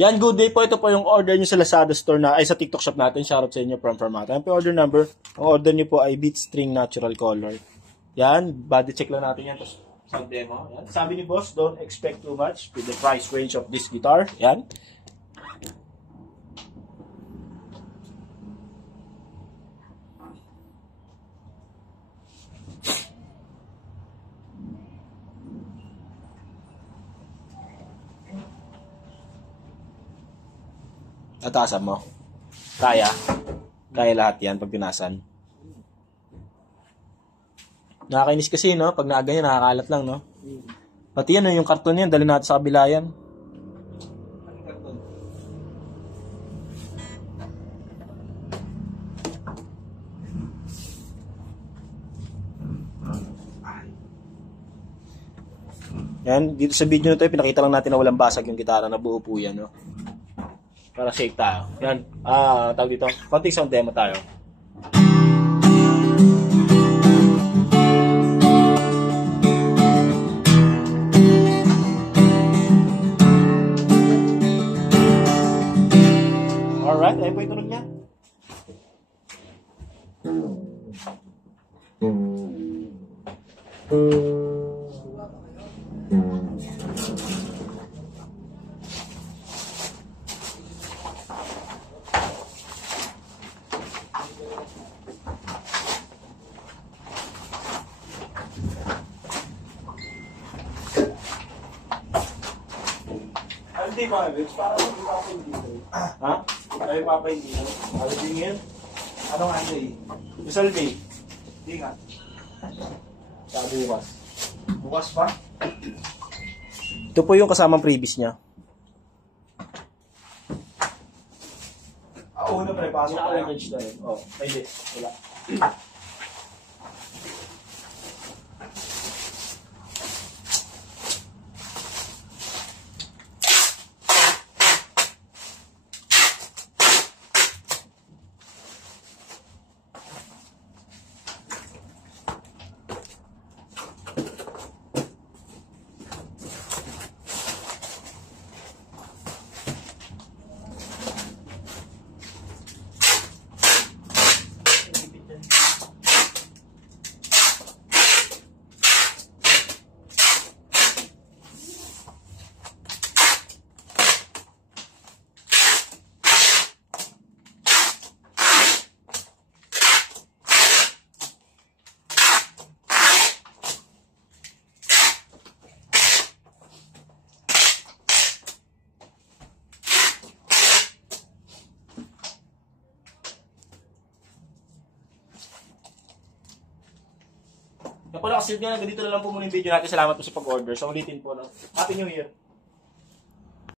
Yan, good day po. Ito po yung order nyo sa Lazada store na, ay sa TikTok shop natin. Shoutout sa inyo from Farmata. Yan po order number. Ang order nyo po ay Beat String Natural Color. Yan, body check lang natin yan. Tapos, sound demo. Yan. Sabi ni boss, don't expect too much with the price range of this guitar. Yan. Tatasan mo. Kaya. Kaya lahat yan pag pinasan. Nakakainis kasi, no? Pag naaganyan, nakakalat lang, no? Pati yan, yung karton yan, dali natin sa kabila yan. Yan, dito sa video na ito, pinakita lang natin na walang basag yung gitara, na buo po yan, no? Para safe tayo. Yan. Tawag dito. Konting sound demo tayo. Alright. Ayun po yung tunog niya. Hindi ba, Alex? Para hindi pa dito. Ha? Tayo pa dito. Alvin yun? Anong Anday? Yung Salve? Hindi nga. Sa bukas. Bukas pa? Ito po yung kasamang previous niya. Ako na pre, pasok ka lang. Oh, hindi. Wala. Kaya pala kasi ganito na lang po muna yung video natin. Salamat po sa pag-order. So ulitin po. No? Happy New Year!